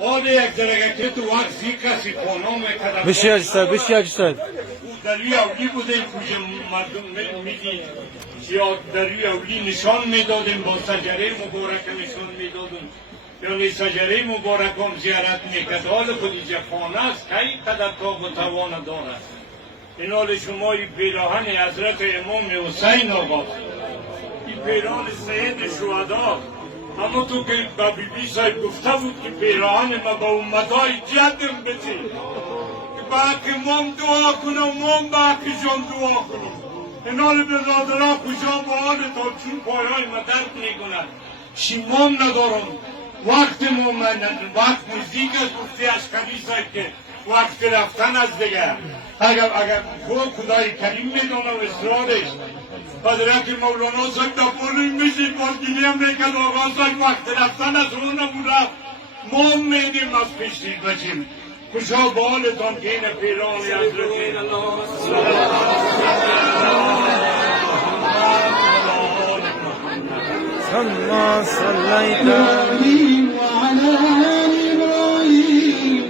آده یک درگه تو وقت کسی خانم کده بشی حاجی صاحب بشی حاجی صاحب. دروی اولی بوده کجا مردم میدید یا دروی اولی نشان میدادیم با سجره مبارک نشان میدادیم یا سجره مبارک هم زیارت میکرد. حال خود اینجا خانه است که قدر تاب و توان دارد. این حال شما پیراهن حضرت امام حسین آقا، این پیراهن سید شهدا، اما تو که با بیبی صاحب گفته بود که پیراهن ما با امتهای جدم بچه با امام دعا کنم، امام با جان دعا کنم. این حال برادرها کجا با حال تا چون پایهای ما درد میکنند. شیمان ندارم، وقت وقت نزدیک است. گفتی اشکری صاحب که وقت رفتن از دیگه. اگر خدای کریم میدونه و اصرارش حضرت مولانا صاحب در بولوی میشه بازگیری هم میکرد آقا صاحب وقت رفتن از اون نمون رفت ما میدیم از پیشتید بچیم. خوشا با حالتان که این پیران حضرت صلی صلیت إبراهيم وعلى آل إبراهيم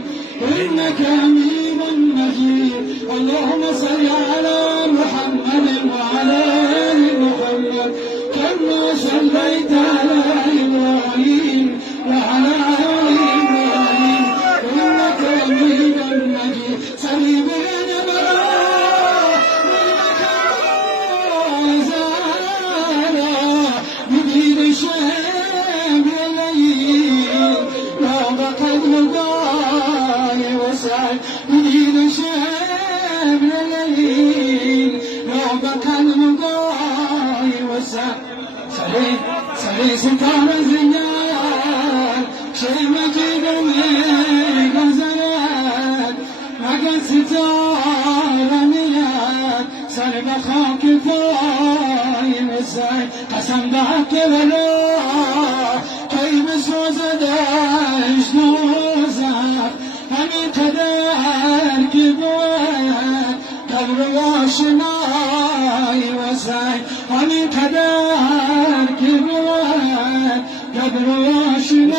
إنك حميد مجيد. اللهم صل على محمد وعلى آل محمد كما صليت على إبراهيم وعلى آل إبراهيم إنك حميد مجيد. صلي بين براء إنك زارا بدين شام الليل لو بقد مضاي وسعد بدين شام الليل لو بقد مضاي وسعد. صلي سلطان الزيان شيمة جدمي غزلات مقد ستار ميلاد صلي بخاك فاي مسعد قسم دعك ولا كي مسوزة داش دوزاق همين قدر كبوات قبر واشناي وسعد همين قدر كبوات قبر واشناي